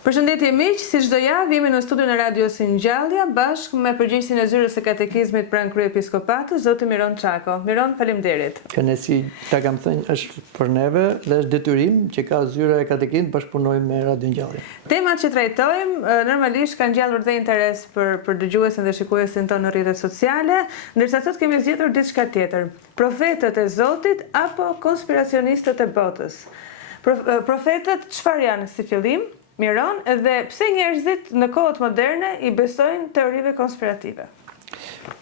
Përshëndetje miq, si çdo javë jemi në studion e radios Singjallja bashkë me përgjegjësin e zyrës së katekizmit pranë kryepiskopatës, zoti Miron Çako. Miron, faleminderit. Kënaqësi ta kam thënë është për neve dhe është detyrim që ka zyra e katekizmit bashkëpunojmë me Radio Ngjallje. Temat që trajtojmë normalisht kanë gjallur dhe interes për dëgjuesin dhe shikuesin tonë në rrjetet sociale, ndërsa sot kemi zgjedhur diçka tjetër. Profetët e Zotit apo konspiracionistët e botës. Profetët çfarë janë si fillim? Miron, edhe pse njerëzit në kohët moderne I besojnë teorive konspirative?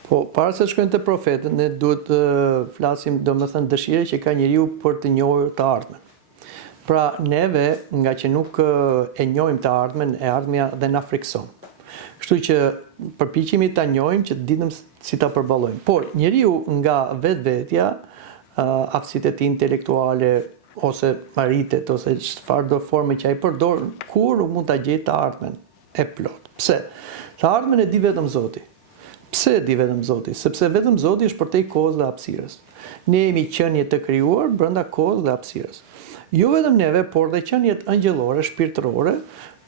Po, para se shkojmë te profetët, ne duhet të flasim domethënë dëshirë që ka njeriu për të njohur të ardhmen. Pra neve, nga që nuk e njohim të ardhmen, e ardhmja dhe na frikson. Kështu që përpiqemi ta njohim që të ditem si ta përballojmë. Por njeriu nga vetvetja, aftësitë e tij intelektuale ose maritet, ose çfarëdo forme që ai përdor, kur nuk mund ta gjejë të ardhmen e plot. Pse? Të ardhmen e di vetëm Zoti. Pse e di vetëm Zoti? Sepse vetëm Zoti është përtej kohës dhe hapësirës. Ne jemi qenie të krijuar brenda kohës dhe hapësirës. Jo vetëm neve, por dhe qeniet angjëllore, shpirtërore,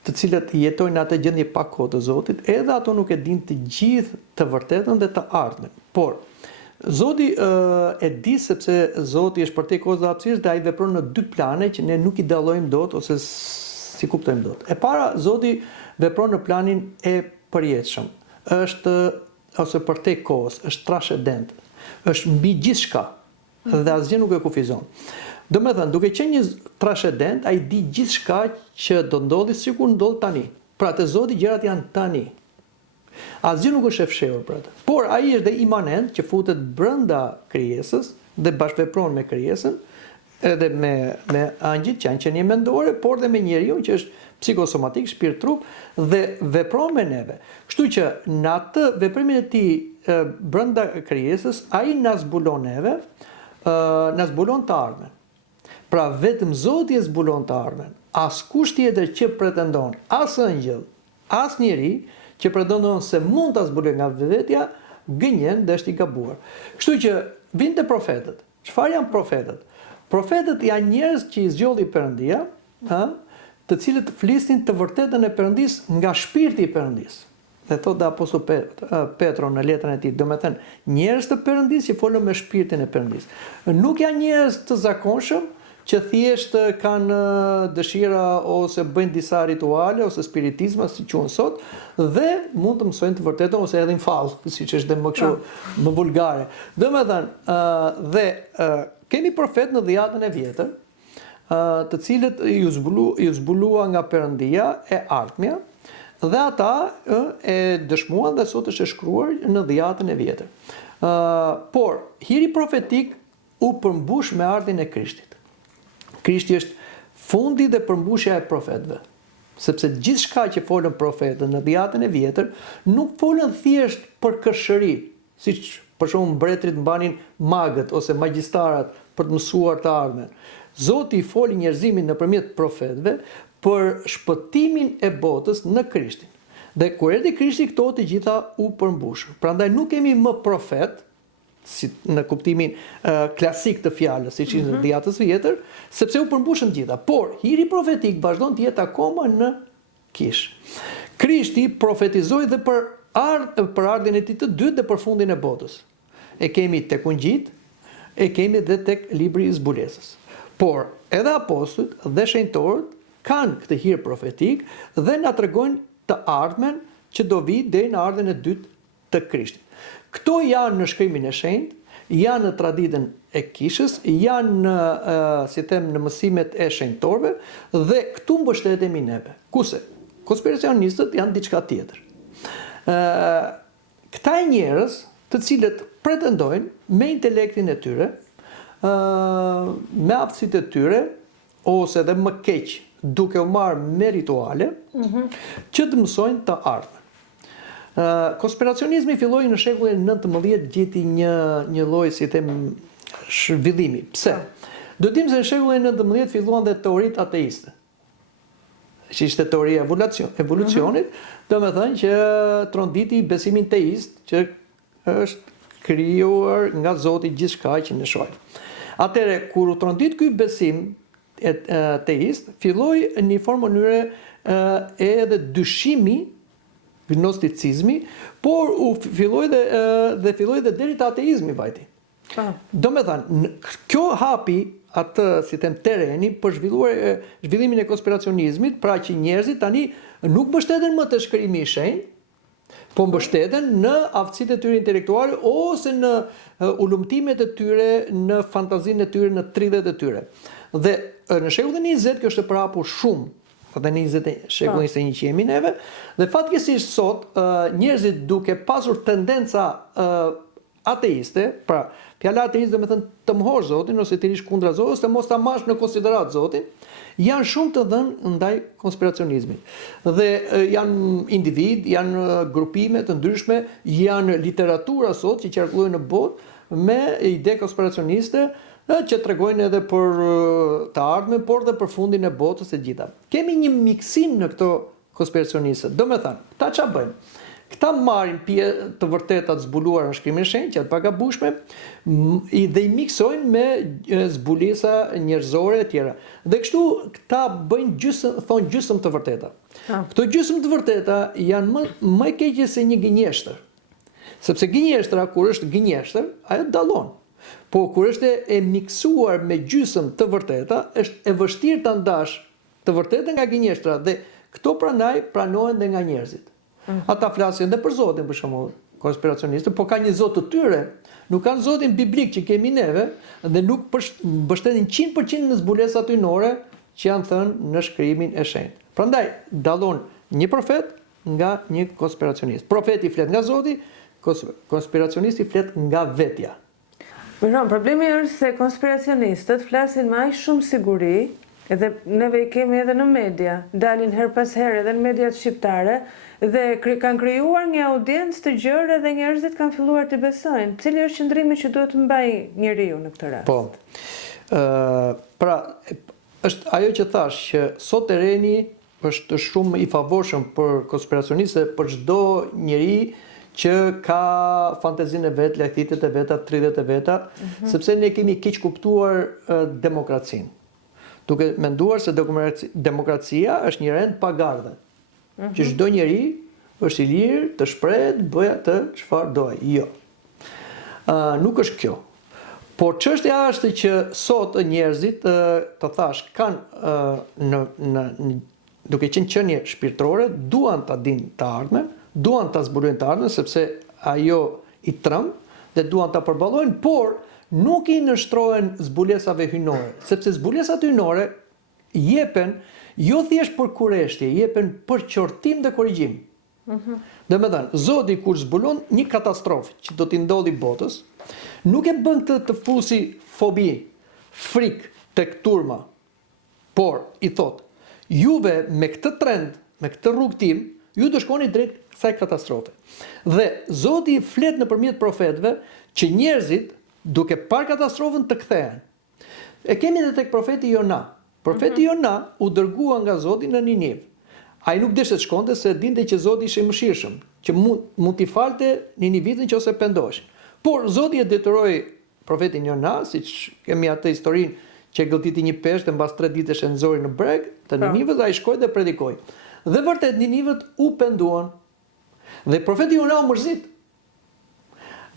të cilët jetojnë atë gjendje pa kohë të Zotit, edhe ato nuk e dinë të gjithë të vërtetën dhe të ardhmen. Por Zoti e di sepse Zoti është përtej kohës dhe hapësirës dhe ai vepron në dy plane që ne nuk I dallojmë dot ose si kuptojmë dot. E para, Zoti vepron në planin e përjetshëm. Është ose përtej kohës, është trashëdent, është mbi gjithçka dhe asgjë nuk e kufizon. Domethënë, duke qenë një trashëdent, ai di gjithçka që do ndodhi sikur ndodh tani. Pra te Zoti gjërat janë tani. Asgjë nuk është e fshehur për atë. Por ai është dhe imanent që futet brenda krijesës dhe bashkëvepron me krijesën, edhe me angjëjt që janë qenie mendore, por dhe me njeriu që është psikosomatik, shpirt trup dhe vepron me neve. Kështu që në atë veprimin e tij brenda krijesës, ai na zbulon neve, na zbulon të ardhmen. Pra vetëm Zoti e zbulon të ardhmen. Askush tjetër që pretendon, as angjëll, as njeri që pretendon se mund ta zbulojë nga vetvetja, gënjen dhe është I gabuar. Kështu që vinë te profetët. Çfarë janë profetët? Profetët janë njerëz që I zgjodhi Perëndia, të cilët flisnin të vërtetën e Perëndis nga shpirti I Perëndis. Dhe thotë apostull Petro në letrën e tij, domethënë njerëz të Perëndis që folën me shpirtin e Perëndis. Nuk janë njerëz të zakonshëm që thjesht kanë dëshira ose bëjnë disa rituale ose spiritizma si quhen sot dhe mund të mësojnë të vërtetën ose edhe në fall, siç është më kështu më vulgare. Domethënë kemi profet në dhjetën e vjetër, të cilët ju zbulua nga Perëndia e ardhmja dhe ata e dëshmuan dhe sot është e shkruar në dhjetën e vjetër. Por hiri profetik u përmbush me ardhin e Krishtit. Krishti është fundi dhe përmbushja e profetëve. Sepse gjithçka që folën profetët në dhjetën e vjetër nuk folën thjesht për kërshëri, siç për shembull mbretërit mbanin magët ose magjistarat për të mësuar të ardhmen. Zoti I foli njerëzimin nëpërmjet profetëve për shpëtimin e botës në Krishtin. Dhe kur erdhi Krishti, këto të gjitha u përmbushën. Prandaj nuk kemi më profet në kuptimin klasik të fjalës, siç ishte në dhjetës vjetër, sepse u përmbushën gjitha. Por hiri profetik vazhdon të jetë akoma në kish. Krishti profetizoi dhe për ardhin e tij të dytë dhe për fundin e botës. E kemi tek Ungjit, e kemi dhe tek libri I zbulesës. Por edhe apostujt dhe shenjtorët kanë këtë hir profetik dhe na tregojnë të ardhmen që do vi deri në ardhen e dytë të Krishtit. Këto janë në shkrimin e shenjtë, janë në traditën e kishës, janë në mësimet e shenjtorëve dhe këtu mbështetemi neve. Kurse konspiracionistët janë diçka tjetër. Këta njerëz, të cilët pretendojnë me intelektin e tyre, me aftësitë e tyre, ose edhe më keq, duke u marrë me rituale, që të mësojnë të ardhmen. Konspiracionizmi filloi në shekullin 19, gjeti një lloj si them zhvillimi. Pse? Do të dimë se në shekullin 19 filluan dhe teoritë ateiste. Që ishte teoria e evolucionit, domethënë që tronditi besimin teist, që është krijuar nga Zoti gjithçka që ne shohim. Atëherë kur u trondit ky besim teist, filloi në një formë mënyre edhe dyshimi, gnosticizmi, por u filloi dhe filloi dhe deri te ateizmi vajti. Do me thënë, kjo hapi atë, si them, tereni për zhvillimin e konspiracionizmit, pra që njerëzit tani nuk mbështeten më te shkrimi i shenjtë, po mbështeten në aftësitë e tyre intelektuale ose në ulumtimet e tyre, në fantazinë e tyre, në trillet e tyre. Dhe në shekullin e 20 kjo është prapur shumë, edhe në 20 shekullin 21 që jemi neve, dhe fatkeqësisht sot njerëzit duke pasur tendenca ateiste, pra fjala ateist do të thënë të mohosh Zotin ose të rish kundra Zotit, ose mos ta marrësh në konsiderat Zotin, janë shumë të dhënë ndaj konspiracionizmit. Dhe janë individ, janë grupime të ndryshme, janë literatura sot që qarkullojnë në botë me ide konspiracioniste që tregojnë edhe për të ardhmen, por dhe për fundin e botës e gjitha. Kemi një miksim në këto konspiracioniste. Do me thënë, ta ç'a bëjnë? Këta marrin pjesë të vërteta të zbuluara në shkrimin e shenjtë, të pagabueshme, dhe i miksojnë me zbulesa njerëzore e tjera. Dhe kështu këta bëjnë thonë gjysmë të vërteta. Këto gjysmë të vërteta janë më e keqe se një gënjeshtër. Sepse gënjeshtra, kur është gënjeshtër, ajo dallon. Po kur është e miksuar me gjysmë të vërteta, është e vështirë ta ndash të vërtetën nga gënjeshtra, dhe këto prandaj pranohen dhe nga njerëzit. Ata flasin dhe për Zotin, për shembull, konspiracionistë, po ka një Zot të tyre, nuk kanë Zotin biblik që kemi neve, dhe nuk mbështetin 100% në zbulesat ynore që janë thënë në shkrimin e shenjtë. Prandaj dallon një profet nga një konspiracionist. Profeti flet nga Zoti, konspiracionisti flet nga vetja. Problemi është se konspiracionistët flasin me aq shumë siguri, edhe neve i kemi edhe në media, dalin her pas here edhe në mediat shqiptare, dhe kanë krijuar një audiencë të gjerë dhe njerëzit kanë filluar të besojnë. Cili është qëndrimi që duhet të mbajë njeriu në këtë rast? Po. Pra, është ajo që thash që sot terreni është shumë i favorshëm për konspiracionistët, për çdo njeri që ka fantazinë e vet, lehtësitë e veta, trillet e veta, sepse ne kemi keq kuptuar demokracinë. Duke menduar se demokracia është një rend pagardhe, që çdo njeri është i lirë të shprehet, bëj atë çfarë dojë. Jo. Nuk është kjo. Por çështja është që sot njerëzit, të thash, kanë duke qenë qenie shpirtërore, duan ta dinë të ardhmen, duan ta zbulojnë të ardhmen sepse ajo i trëm dhe duan ta përballojnë, por nuk i nështrohen zbulesave hyjnore, sepse zbulesat hyjnore jepen jo thjesht për kureshtje, jepen për qortim dhe korrigjim. Dhe me thënë, Zoti kur zbulon një katastrofë që do t'i ndodhi botës, nuk e bën të fusi fobi, frikë tek turma, por i thot, juve me këtë trend, me këtë rrugtim, ju do shkoni drejt kësaj katastrofe. Dhe Zoti flet nëpërmjet profetëve që njerëzit duke parë katastrofën të kthehen. E kemi edhe tek profeti Jona. Profeti Jona u dërgua nga Zoti në Niniv. Ai nuk deshte të shkonte se dinte që Zoti ishte i mëshirshëm, që mund t'i falte Ninivitin nëse pendoheshin. Por Zoti e detyroi profetin Jona, siç kemi atë historinë që gëlltiti një peshë dhe mbas 3 ditësh e nxori në breg të Ninivës, ai shkoi dhe predikoi. Dhe vërtet Ninivët u penduan. Dhe profeti Jona u mërzit.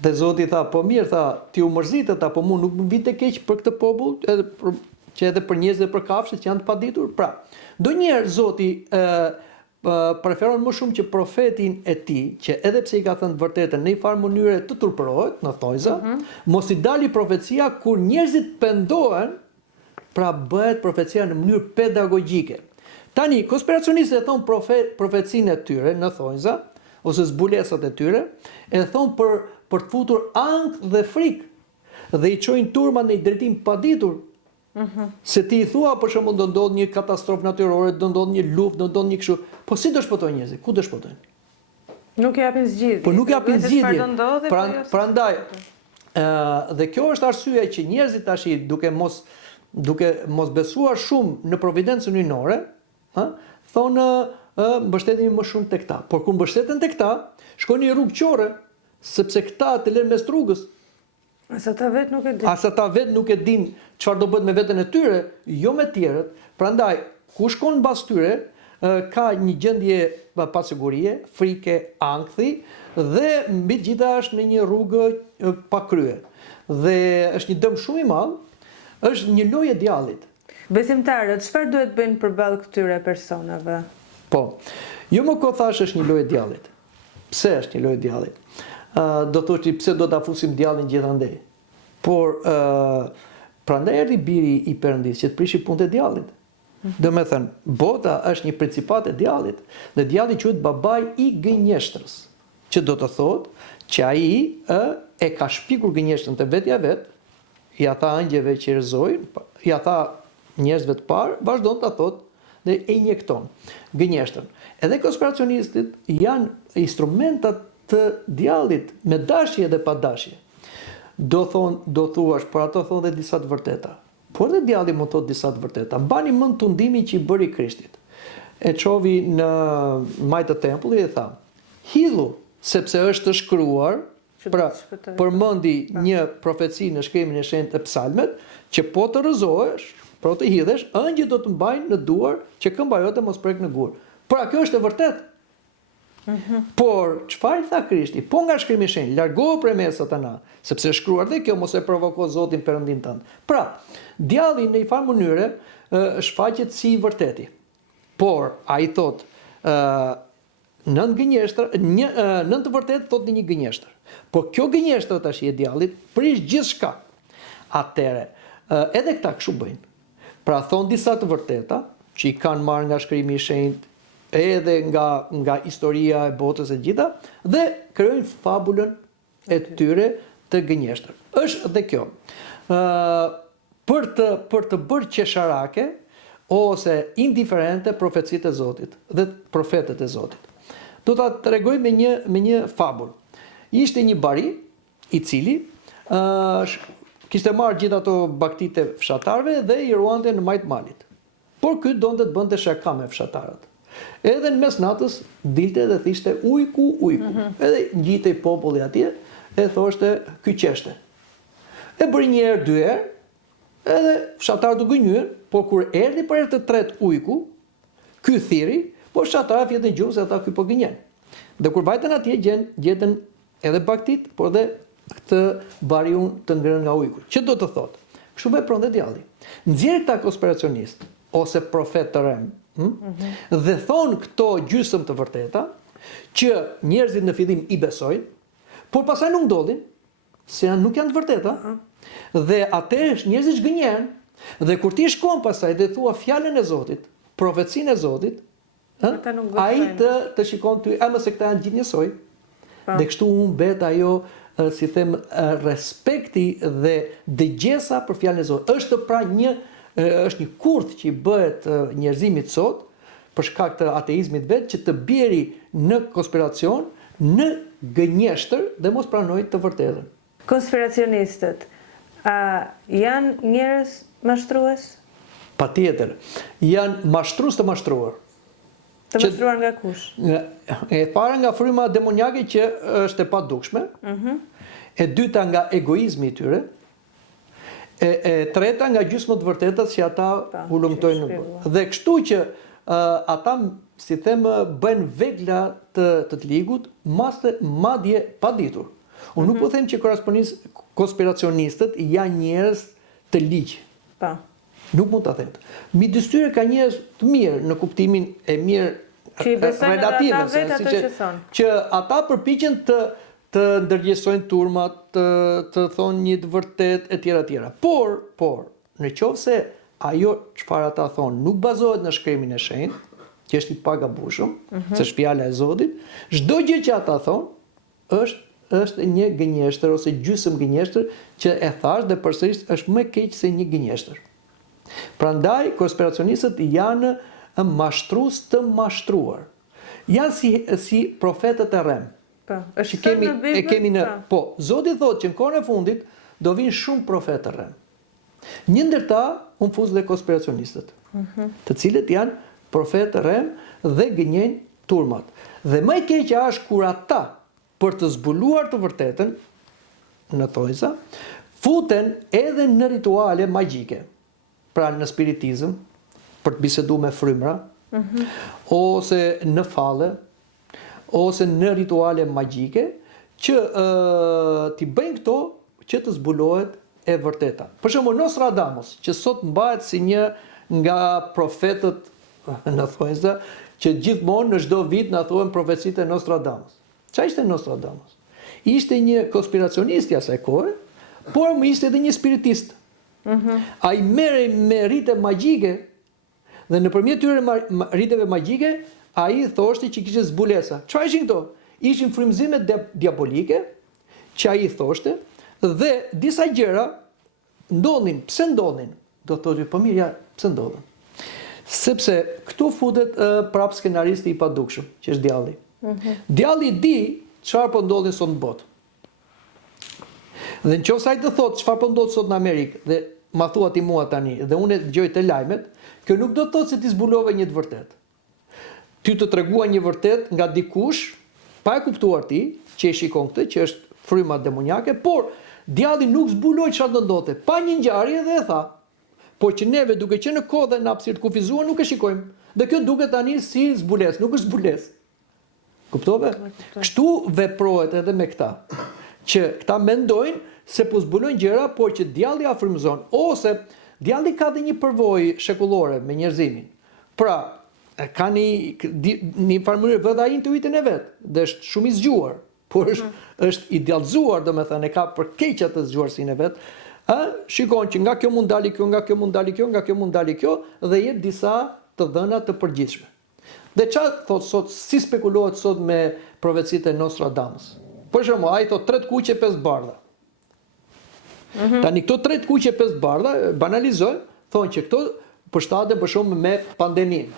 Dhe Zoti tha, po mirë, tha, ti u mërzitet, apo mu nuk më vite keq për këtë popull, që edhe për njerëzit dhe për kafshët që janë të paditur. Pra, ndonjëherë Zoti preferon më shumë që profetin e tij, që edhe pse i ka thënë të vërtetën, në një farë mënyre të turpërohet, në thojza, mos i dali profecia kur njerëzit pendohen, pra bëhet profecia në mënyrë pedagogjike. Tani, konspiracionistët e thon profecinë e tyre në thojza, ose zbulesat e tyre, e thon për të futur ankth dhe frikë, dhe i çojnë turmat në një drejtim paditur. Se ti i thua, për shembull, do ndodh një katastrofë natyrore, do ndodh një luftë, do ndodh një kështu. Po si do shpëtojnë njerëzit? Ku do shpëtojnë? Nuk japin zgjidhje. Po nuk japin zgjidhje. Prandaj, dhe kjo është arsyeja që njerëzit tash duke mos besuar shumë në providencën hyjnore, thonë mbështetemi më shumë tek ta. Por kur mbështeten tek ta, shkojnë në rrugë qore, sepse këta të lënë mes rrugës. Asa ta vetë nuk e din. Asa ta vetë nuk e din çfarë do bëhet me veten e tyre, jo me tjerët. Prandaj, ku shkon mbas tyre ka një gjendje pasigurie, frike, ankthi dhe mbi të gjitha është në një rrugë pa krye. Dhe është një dëm shumë i madh, është një lojë e djallit. Besimtarët, çfarë duhet bëjnë përballë këtyre personave? Po, jo më ko thash është një lojë e djallit. Pse është një lojë e djallit? Do thoshti pse do ta fusim djallin gjithandej. Por prandaj erdhi biri i Perëndis që të prishi punët e djallit. Do me thënë, bota është një principat e djallit, dhe djalli quhet babai i gënjeshtrës, që do të thotë që ai e ka shpikur gënjeshtrën te vetja vet, ja tha angjëve që rrezojnë, ja tha njerëzve të parë, vazhdon ta thotë dhe e injekton gënjeshtrën. Edhe konspiracionistët janë instrumentat të djallit me dashje dhe pa dashje. Do thuash, por ato thonë dhe disa të vërteta. Por dhe djalli mund thotë disa të vërteta. Mbani mend tundimin që i bëri Krishtit. E çovi në majtë të tempullit dhe tha: "Hidhu, sepse është të shkruar", pra përmendi një profeci në shkrimin e shenjtë të psalmet, që po të rrëzohesh, po të hidhesh, ëngjëjt do të mbajnë në duar që këmba jote mos prek në gur. Pra kjo është e vërtetë. Por çfarë tha Krishti? Po nga shkrimi i shenjtë, largohu prej meje Satana, sepse është shkruar dhe kjo mos e provoko Zotin Perëndin tënd. Pra, djalli në një farë mënyre shfaqet si i vërteti. Por ai thot nën gënjeshtër, nën të vërtetë thot një gënjeshtër. Por kjo gënjeshtër tash e djallit prish gjithçka. Atëre, edhe këta kështu bëjnë. Pra thon disa të vërteta që i kanë marrë nga shkrimi i shenjtë, edhe nga historia e botës e gjitha, dhe krijojnë fabulën e tyre të gënjeshtër. Është dhe kjo. Për të bërë qesharake ose indiferente profecitë e Zotit dhe profetët e Zotit. Do ta tregoj me një fabul. Ishte një bari i cili kishte marrë gjithë ato baktitë e fshatarëve dhe i ruante në majt malit. Por ky donte të bënte shaka me fshatarët. Edhe në mes natës dilte dhe thishte ujku. Edhe ngjitej populli atje e thoshte ky qeshte. E bëri një herë, dy herë, edhe fshatarët u gënjyen, por kur erdhi për herë të tretë ujku, ky thiri, po fshatarët fjetën gjuhë se ata ky po gënjen. Dhe kur vajtën atje gjetën edhe baktit, por dhe këtë bariun të ngrënë nga ujku. Që do të thotë? Kështu vepron dhe djalli. Nxjerr këta konspiracionist ose profet të rëm, dhe thonë këto gjysmë të vërteta, që njerëzit në fillim i besojnë, por pastaj nuk ndodhin, se nuk janë të vërteta, dhe atëherë njerëzit zgënjen, dhe kur ti shkon pastaj dhe thua fjalën e Zotit, profecinë e Zotit, ai të shikon ty, mëse këta janë gjithë njësoj. Dhe kështu humbet ajo, si them, respekti dhe dëgjesa për fjalën e Zotit. Është një kurth që i bëhet njerëzimit sot për shkak të ateizmit vet, që të bjeri në konspiracion, në gënjeshtër dhe mos pranojë të vërtetën. Konspiracionistët janë njerëz mashtrues? Patjetër. Janë mashtrues të mashtruar. Të mashtruar nga kush? E para nga fryma demoniake që është e padukshme, e dyta nga egoizmi i tyre, e treta nga gjysmët të vërtetat që ata hulumtojnë në bërë. Dhe kështu që ata, si them, bëjnë vegla të ligut, madje pa ditur. Unë nuk po them që konspiracionistët janë njerëz të ligj. Nuk mund ta them. Midis tyre ka njerëz të mirë në kuptimin e mirë relative, që ata përpiqen të ndërgjegjësojnë turmat, të thonë një të vërtet, e tjera. Por, në qoftë se ajo çfarë ata thonë nuk bazohet në shkrimin e shenjtë, që është i pagabushëm, se është fjala e Zotit, çdo gjë që ata thonë është një gënjeshtër ose gjysmë gënjeshtër që e thash dhe përsëris është më keq se një gënjeshtër. Prandaj konspiracionistët janë mashtrues të mashtruar. Janë si profetët e rrem. Që kemi në po, Zoti thotë që në kohën e fundit do vinë shumë profetë të rrem. Një ndër ta unë fuz dhe konspiracionistët, të cilët janë profetë të rrem dhe gënjejnë turmat. Dhe më e keqja është kur ata, për të zbuluar të vërtetën, në thojza, futen edhe në rituale magjike. Pra në spiritizëm, për të biseduar me frymra, ose në falle, ose në rituale magjike, që t'i bëjnë këto që të zbulohet e vërteta. Për shembull Nostradamus, që sot mbahet si një nga profetët në thonjza, që gjithmonë në çdo vit na thuhen profecitë e Nostradamus. Çfarë ishte Nostradamus? Ishte një konspiracionist i asaj kohe, por më ishte edhe një spiritist. Ai merrej me rite magjike dhe nëpërmjet tyre riteve magjike ai thoshte që kishte zbulesa. Çfarë ishin këto? Ishin frymëzime diabolike që ai thoshte dhe disa gjëra ndodhin. Pse ndodhin? Do thotë, po mirë, ja, pse ndodhin? Sepse këtu futet prap skenaristi i padukshëm, që është djalli. Djalli di çfarë po ndodhin sot në botë. Dhe nëse ai të thotë çfarë po ndodh sot në Amerikë dhe ma thua ti mua tani dhe unë dëgjoj të lajmet, kjo nuk do të thotë se ti zbulove një të vërtetë. Ty të tregua një vërtet nga dikush, pa e kuptuar ti, që e shikon këtë, që është fryma demoniake, por djalli nuk zbuloi çfarë do ndodhte. Pa një ngjarje dhe e tha, por që neve duke qenë në kohë dhe në hapësirë të kufizuar nuk e shikojmë. Dhe kjo duket tani si zbulesë, nuk është zbulesë. Kuptove? Kështu veprohet edhe me këta, që këta mendojnë se po zbulojnë gjëra, por që djalli ja frymëzon, ose djalli ka dhe një përvojë shekullore me njerëzimin. Pra, ka një farë mënyrë vëdha intuitën e vet, dhe është shumë i zgjuar, por është i djallëzuar, domethënë e ka për keq atë zgjuarsinë e vet. Shikon që nga kjo mund dali kjo, nga kjo mund dali kjo, nga kjo mund dali kjo, dhe jep disa të dhëna të përgjithshme. Dhe çfarë thot sot, si spekulohet sot me profecitë e Nostradamus? Për shembull, ai thot 3 kuqe 5 bardha. Tani këto 3 kuqe 5 bardha banalizojnë, thonë që këto përshtaten për shembull me pandeminë,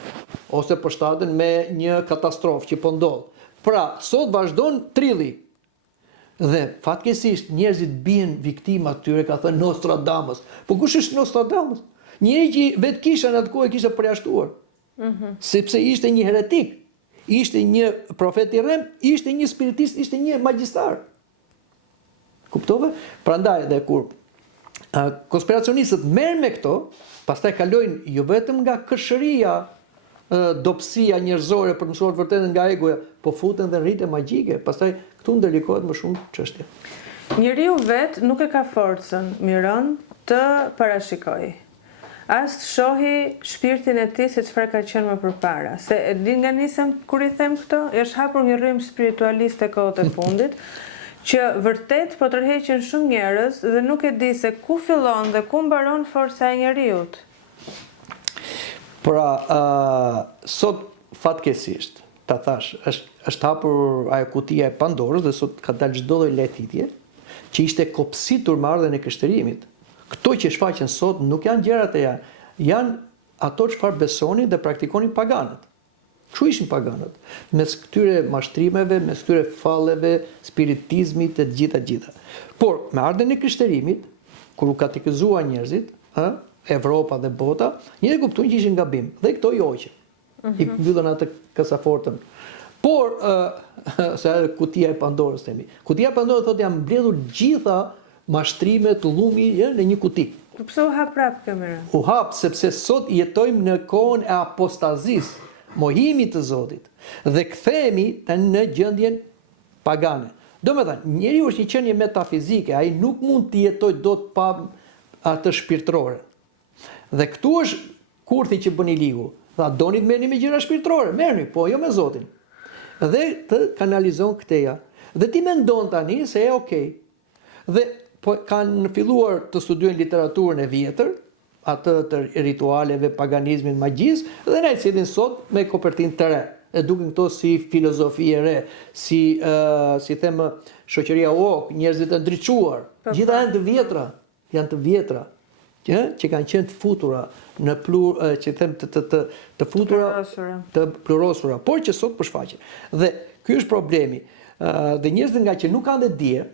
ose përshtaten me një katastrofë që po ndodh. Pra, sot vazhdon trilli. Dhe fatkeqësisht njerëzit bien viktima tyre, ka thënë Nostradamus. Po kush është Nostradamus? Njëri që vetë kisha në atë kohë kishte përjashtuar. Sepse ishte një heretik, ishte një profet i rrem, ishte një spiritist, ishte një magjistar. Kuptove? Prandaj edhe kur konspiracionistët merren me këto, pastaj kalojnë jo vetëm nga këshëria, dobësia njerëzore për të mësuar vërtetën nga egoja, po futen dhe rrite magjike. Pastaj këtu ndalikohet më shumë çështja. Njeriu vet nuk e ka forcën, Miron, të parashikojë. As të shohi shpirtin e tij se çfarë ka qenë më përpara. Se e di nga nisëm kur i them këto, është hapur një rrymë spiritualiste kohët e fundit, që vërtet po tërheqin shumë njerëz dhe nuk e di se ku fillon dhe ku mbaron forca e njeriut. Pra, sot fatkeqësisht, ta thash, është hapur ajo kutia e Pandorës dhe sot ka dalë çdo lloj lehitje që ishte kopsitur me ardhen e kështërimit. Këto që shfaqen sot nuk janë gjërat e janë ato çfarë besonin dhe praktikonin paganët. Kështu ishin paganët, mes këtyre mashtrimeve, mes këtyre falleve, spiritizmit e të gjitha. Por me ardhen e krishterimit, kur u katekizuan njerëzit, Evropa dhe bota, njerëzit kuptuan që ishin gabim dhe këto i hoqën. I mbyllën atë kasafortën. Por se kutia e Pandorës themi. Kutia e Pandorës thotë janë mbledhur gjitha mashtrimet, llumi në një kuti. Po pse u hap prapë kamera? U hap sepse sot jetojmë në kohën e apostazisë, mohimit të Zotit, dhe kthehemi në gjendjen pagane. Domethënë, njeriu është një qenie metafizike, ai nuk mund të jetojë dot pa atë shpirtërore. Dhe këtu është kurthi që bën Iliu. Tha, doni të merrni me gjëra shpirtërore, merrni, po jo me Zotin. Dhe të kanalizon këteja. Dhe ti mendon tani se e okay. Dhe po kanë filluar të studiojnë literaturën e vjetër, atë të ritualeve, paganizmin, magjisë, dhe ne sillin sot me kopertinë të re. E duken këto si filozofi e re, si them shoqëria woke, njerëzit e ndriçuar. Gjitha janë të vjetra, që kanë qenë të futura në që them të futura, të plurosura, por që sot po shfaqen. Dhe ky është problemi. Dhe njerëzit nga që nuk kanë dhe dije,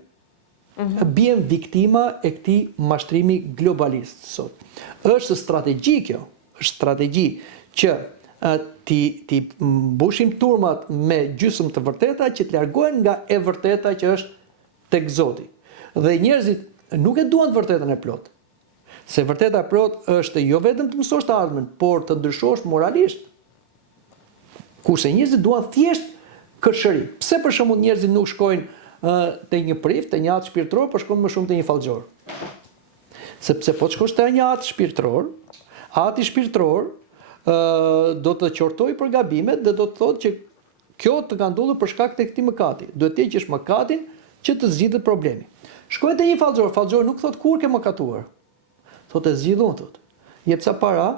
bien viktima e këtij mashtrimi globalist sot. Është strategji kjo, është strategji që ti mbushim turmat me gjysmë të vërteta që të largohen nga e vërteta që është tek Zoti. Dhe njerëzit nuk e duan të vërtetën e plot. Se vërteta e plot është jo vetëm të mësosh të ardhmen, por të ndryshosh moralisht. Kurse njerëzit duan thjesht kërshëri. Pse për shembull njerëzit nuk shkojnë te një prift, te një atë shpirtëror, por shkojnë më shumë te një fallxhor? Sepse po të shkosh te një atë shpirtëror, ati shpirtëror do të qortoj për gabimet dhe do të thotë që kjo të ka ndodhur për shkak të këtij mëkati. Duhet të heqësh mëkatin që të zgjidhet problemi. Shkoj te një fallxhor, fallxhori nuk thotë kur ke mëkatuar. Thotë zgjidhun, thotë. Jep sa para,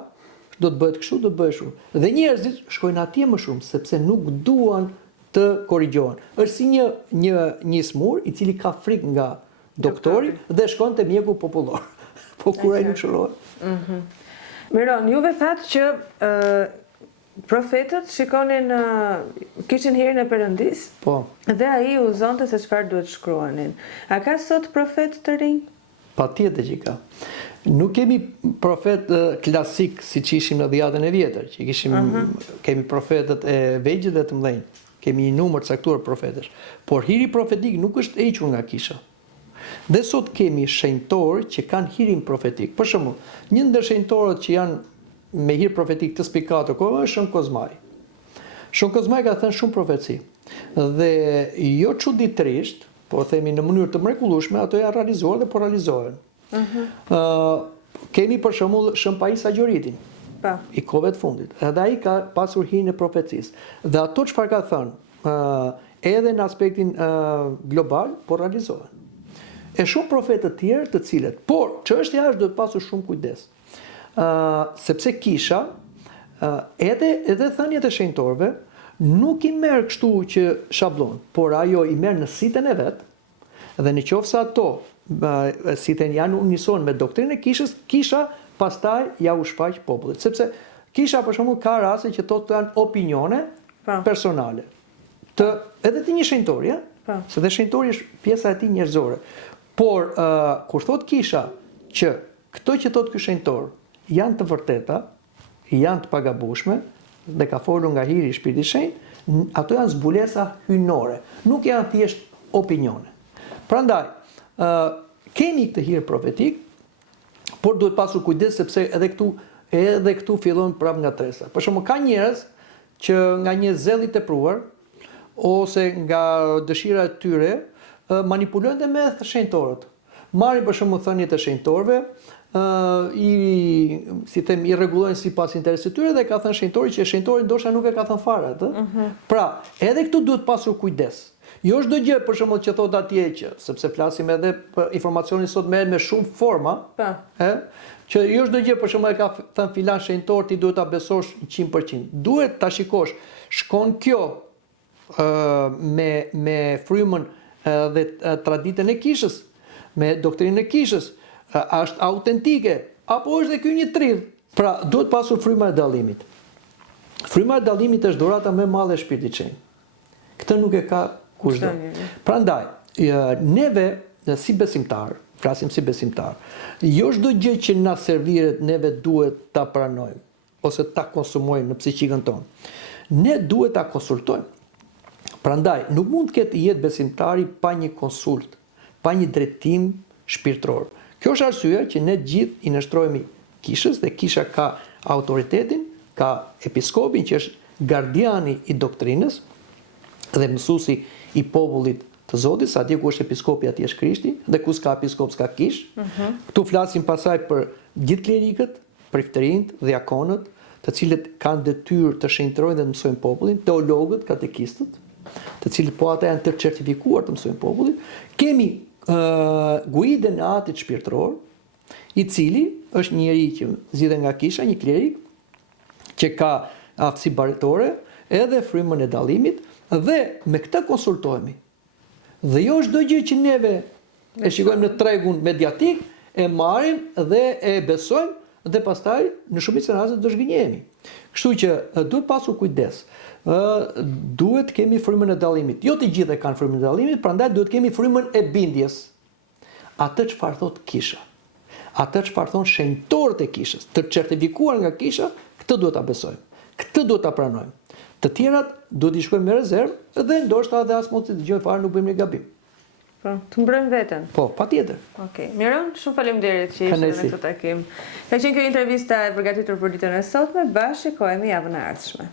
do të bëhet kështu, do të bëhet kështu. Dhe njerëzit shkojnë atje më shumë sepse nuk duan të korrigjohen. Është si një smur i cili ka frikë nga doktori dhe shkon te mjeku popullor. Po kur ai nuk shërohet. Miron, juve thatë që profetët shikonin, kishin hirin e Perëndis, Po. dhe ai u zonte se çfarë duhet shkruanin. A ka sot profet të rinj? Patjetër që ka. Nuk kemi profet klasik siç ishim në dhjetën e vjetër, që kemi profetët e vegjël dhe të mëdhenj. Kemi një numër të caktuar profetësh. Por hiri profetik nuk është hequr nga kisha. Dhe sot kemi shenjtorë që kanë hirin profetik. Për shembull, një ndër shenjtorët që janë me hir profetik të spikatur është Shën Kozmaj. Shën Kozmaj ka thënë shumë profeci. Dhe jo çuditërisht, po themi në mënyrë të mrekullueshme, ato janë realizuar dhe po realizohen. Kemi për shembull Shën Pais Agjoritin, i kohëve të fundit. Edhe ai ka pasur hirin e profecisë. Dhe ato çfarë ka thënë, edhe në aspektin global, po realizohen. E shumë profetë të tjerë të cilët, por çështja është duhet pasur shumë kujdes. Sepse kisha, edhe thënjet e shenjtorëve, nuk i merr kështu që shablon, por ajo i merr në siten e vet, dhe nëse ato siten janë unison me doktrinën e kishës, kisha pastaj ja u shfaq popullit. Sepse kisha për shembull ka raste që thotë janë opinione personale. Edhe të një shenjtori, se dhe shenjtori është pjesa e tij njerëzore. Por kur thot kisha që këto që thot ky shenjtor janë të vërteta, janë të pagabueshme dhe ka folur nga hiri i Shpirtit Shenjtë, ato janë zbulesa hyjnore, nuk janë thjesht opinione. Prandaj, kemi këtë hir profetik, por duhet pasur kujdes sepse edhe këtu fillon prapë nga tresa. Për shembull, ka njerëz që nga një zell i tepruar ose nga dëshira e tyre manipulojnë dhe me shenjtorët. Marrin për shembull thënjet e shenjtorëve, i rregullojnë sipas interesit të tyre dhe ka thënë shenjtori që shenjtori ndoshta nuk e ka thënë fare atë. Pra, edhe këtu duhet pasur kujdes. Jo çdo gjë për shembull që thot atje që, sepse flasim edhe për informacionin sot merret me shumë forma, që jo çdo gjë për shembull e ka thënë filan shenjtor ti duhet ta besosh 100%. Duhet ta shikosh, shkon kjo me frymën dhe traditën e kishës, me doktrinën e kishës, është autentike, apo është dhe ky një tridh. Pra, duhet pasur fryma e dallimit. Fryma e dallimit është dhurata më e madhe e Shpirtit Shenjtë. Këtë nuk e ka kushdo. Prandaj, neve si besimtar, flasim si besimtar, jo çdo gjë që na serviret neve duhet ta pranojmë ose ta konsumojmë në psiqikën tonë. Ne duhet ta konsultojmë. Prandaj, nuk mund të ketë jetë besimtari pa një konsult, pa një drejtim shpirtëror. Kjo është arsyeja që ne gjithë i nështrohemi kishës dhe kisha ka autoritetin, ka episkopin që është gardiani i doktrinës dhe mësuesi i popullit të Zotit, sa atje ku është episkopi atje është Krishti, dhe ku s'ka episkop s'ka kish. Këtu flasim pasaj për gjithë klerikët, priftërinjt, diakonët, të cilët kanë detyrë të shenjtrojnë dhe të mësojnë popullin, teologët, katekistët, të cilët po ata janë të certifikuar të mësojnë popullin. Kemi guidën e atit shpirtëror, i cili është njeri që zgjidhet nga kisha, një klerik, që ka aftësi baretore, edhe frymën e dallimit, dhe me këtë konsultohemi. Dhe jo çdo gjë që neve e shikojmë në tregun mediatik, e marrim dhe e besojmë, dhe pastaj në shumicën e rasteve do zhgënjehemi. Kështu që duhet pasur kujdes. Duhet kemi frymën e dallimit. Jo të gjithë kanë frymën e dallimit, prandaj duhet kemi frymën e bindjes. Atë çfarë thot kisha. Atë çfarë thon shenjtorët e kishës, të certifikuar nga kisha, këtë duhet ta besojmë. Këtë duhet ta pranojmë. Të tjerat duhet i shkojmë me rezervë dhe ndoshta edhe as mund të dëgjojmë fare nuk bëjmë një gabim. Po, të mbrojmë veten. Po, patjetër. Okej. Miron, shumë faleminderit që ishe në këtë takim. Ka qenë kjo intervista e përgatitur për ditën e sotme, bashkë shikojmë javën e ardhshme.